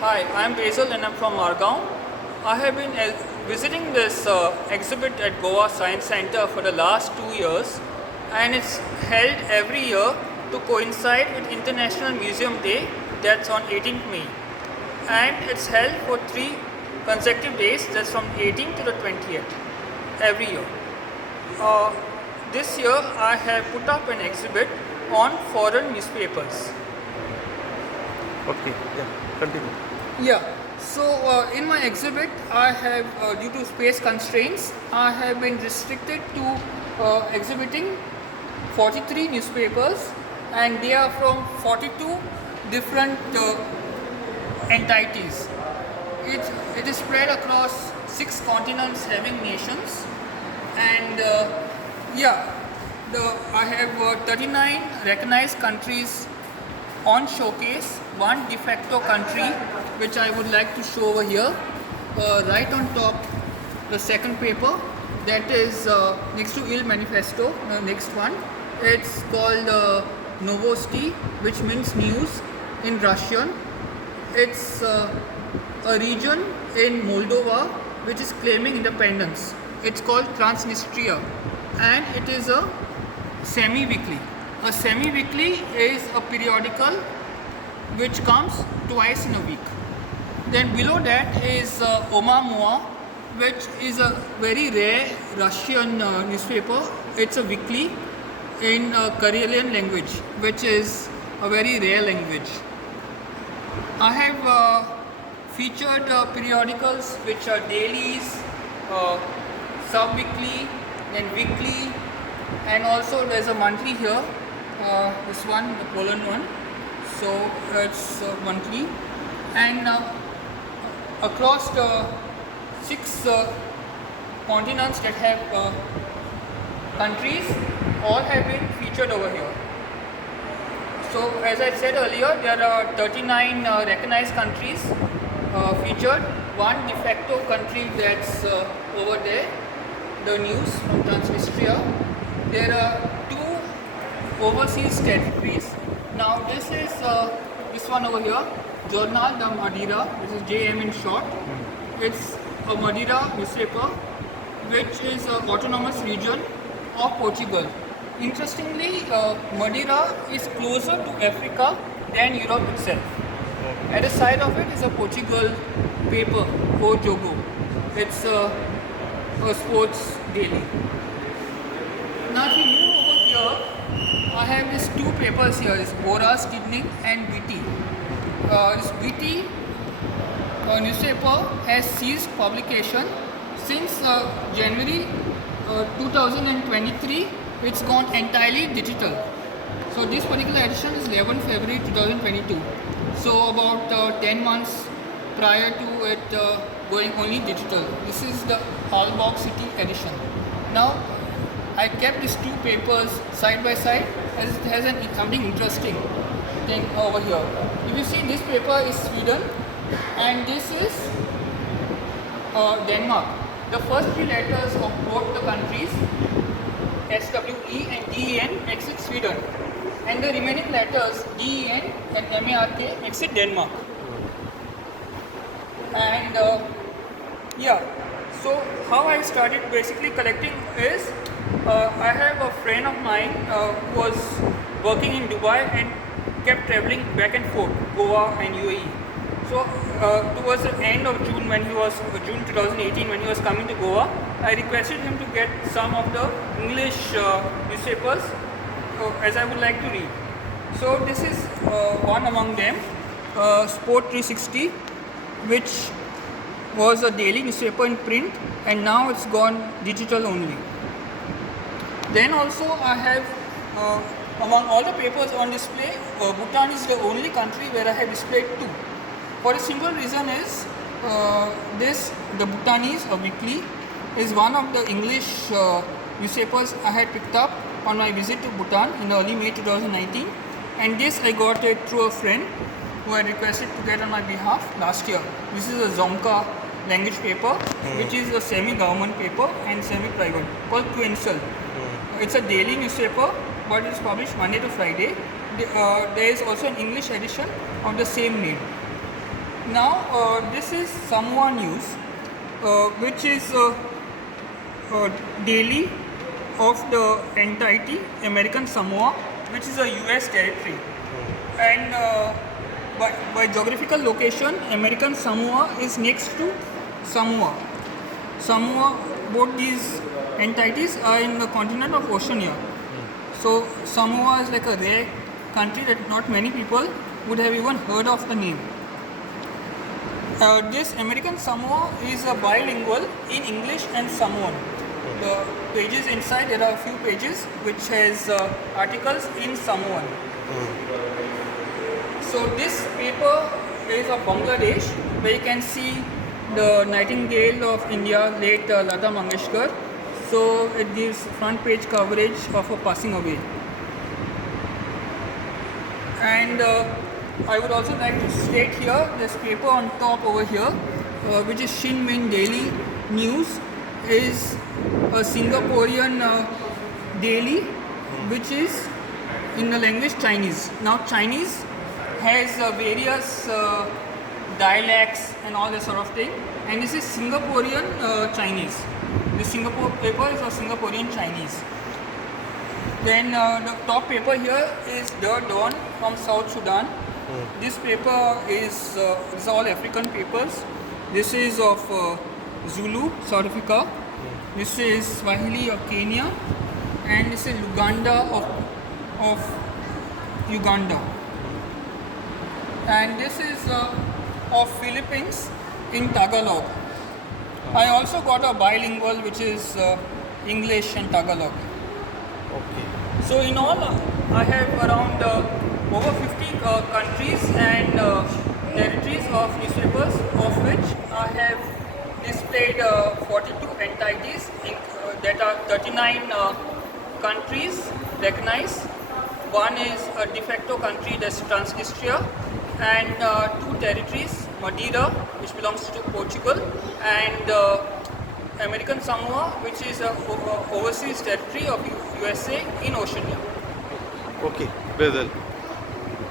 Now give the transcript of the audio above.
Hi, I'm Basil and I'm from Margao. I have been visiting this exhibit at Goa Science Center for the last 2 years, and it's held every year to coincide with International Museum Day, that's on 18th May. And it's held for 3 consecutive days, that's from 18th to the 20th, every year. This year I have put up an exhibit on foreign newspapers. Okay, yeah, continue. Yeah, so in my exhibit, I have, due to space constraints, I have been restricted to exhibiting 43 newspapers, and they are from 42 different entities. It is spread across 6 continents having nations, and I have 39 recognized countries on showcase, one de facto country which I would like to show over here, right on top, the second paper, that is next to Il Manifesto, the next one. It's called Novosti, which means news in Russian. It's a region in Moldova which is claiming independence. It's called Transnistria, and it is a semi-weekly. A semi-weekly is a periodical which comes twice in a week. Then below that is Oumuamua, which is a very rare Russian newspaper. It's a weekly in Karelian language, which is a very rare language. I have featured periodicals which are dailies, sub-weekly, then weekly, and also there's a monthly here. This one, the Poland one, so it's monthly, and across the 6 continents that have countries, all have been featured over here. So as I said earlier, there are 39 recognized countries featured, one de facto country that's over there, the news from Transnistria. There are 2 overseas territories. Now this is this one over here, Jornal da Madeira, this is JM in short. It's a Madeira newspaper which is an autonomous region of Portugal. Interestingly, Madeira is closer to Africa than Europe itself. At the side of it is a Portugal paper, O Jogo. It's a sports daily. Now if you move over here, I have these 2 papers here, this Boras Tidning and BT. This BT newspaper has ceased publication since January 2023. It's gone entirely digital. So this particular edition is 11 February 2022. So about 10 months prior to it going only digital. This is the Aalborg City edition. Now I kept these 2 papers side by side as it has something interesting thing over here. If you see, this paper is Sweden and this is Denmark. The first 3 letters of both the countries, SWE and DEN, makes it Sweden, and the remaining letters DEN and MARK makes it Denmark. And so how I started basically collecting is, I have a friend of mine who was working in Dubai and kept traveling back and forth, Goa and UAE. So towards the end of June, June 2018, when he was coming to Goa, I requested him to get some of the English newspapers as I would like to read. So this is one among them, Sport 360, which was a daily newspaper in print, and now it's gone digital only. Then also I have, among all the papers on display, Bhutan is the only country where I have displayed 2. For a simple reason is, the Bhutanese, a weekly, is one of the English newspapers I had picked up on my visit to Bhutan in early May 2019, and this I got it through a friend who had requested to get on my behalf last year. This is a Dzongkha language paper, which is a semi-government paper and semi-private, called Queensel. It's a daily newspaper but it's published Monday to Friday. There is also an English edition of the same name. Now, this is Samoa News, which is daily of the entity American Samoa, which is a US territory. And by geographical location, American Samoa is next to Samoa. Both these entities are in the continent of Oceania. So Samoa is like a rare country that not many people would have even heard of the name. This American Samoa is a bilingual in English and Samoan. The pages inside, there are a few pages which has articles in Samoan. So this paper is of Bangladesh, where you can see the Nightingale of India, late Lata Mangeshkar. So it gives front page coverage of her passing away. And I would also like to state here, this paper on top over here, which is Shin Min Daily News, is a Singaporean daily, which is in the language Chinese. Now Chinese has various dialects and all that sort of thing, and this is Singaporean Chinese. The Singapore paper is of Singaporean Chinese. Then the top paper here is The Dawn from South Sudan. This paper is all African papers. This is of Zulu, South Africa. This is Swahili of Kenya, and this is Luganda of Uganda. And this is of Philippines in Tagalog. I also got a bilingual, which is English and Tagalog. Okay. So in all, I have around over 50 countries and territories of newspapers, of which I have displayed 42 entities that are 39 countries recognized. One is a de facto country, that's Transnistria, and 2 territories, Madeira, which belongs to Portugal, and American Samoa, which is an overseas territory of USA in Oceania. Okay, Basil.